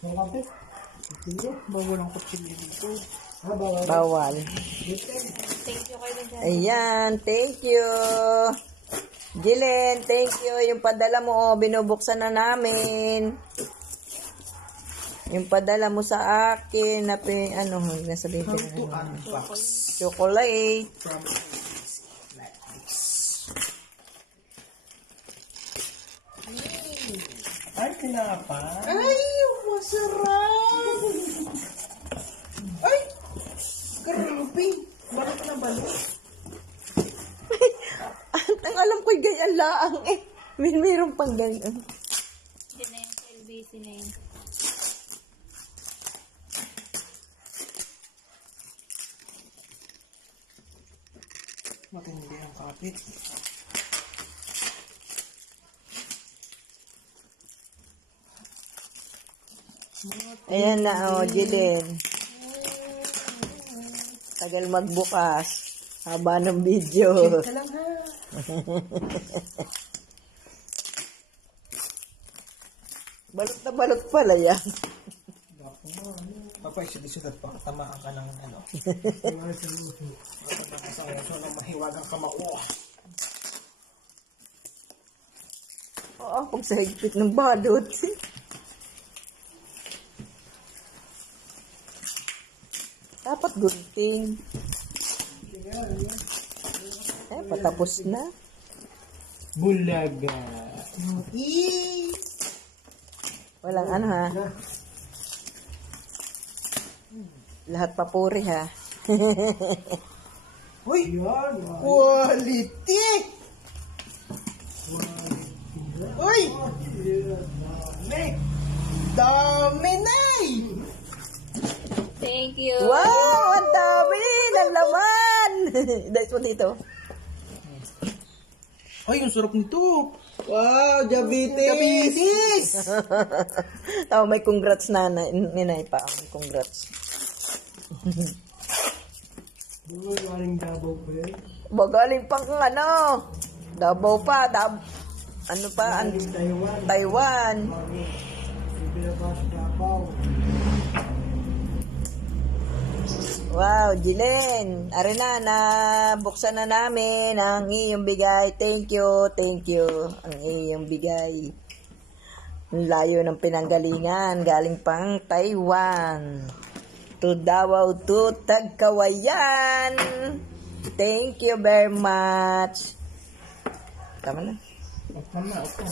Bawal ang kutsilyo dito. Bawal. Thank you kayo dyan. Ayan, thank you. Jilen, thank you. Yung padala mo, binubuksan na namin. Yung padala mo sa akin, na ano, nasabihin ko na. Chocolate. Ay, kinapa. Ay, masarap. Ay, grabe. Balot na balot. Ang alam ko'y ganyan laang eh. Mayroon pang ganyan. Hindi na yung LBC na yun. Matindi ang kapit. Ayan na, oh, Jilen. Tagal magbukas. Haba ng video. Ka lang ha. Balot pala yan. Papa, isulat pa. Tamaan ka ng ano. Sa oso na mahiwagang kamao. Oo, kung sa higpit ng balot. Dapat gunting. Patapos na. Bulaga. Walang ano ha. Lahat papuri ha. Uy! Quality! Uy! Dami na eh! Thank you. Wow! Ang dami! Ang laman! Dahil mo dito. Ay, yung sarap nito! Wow! Diabetes! Tama, may congrats na ninay pa. Congrats. Galing Davao pa eh. Magaling pang ano. Davao pa. Ano pa? Taiwan. Wow, Jilen. Are na, buksan na namin ang iyong bigay. Thank you, thank you. Ang iyong bigay. Ang layo ng pinanggalingan. Galing pang Taiwan. To Davao to Tagkawayan. Thank you very much. Tama na. Tama, okay.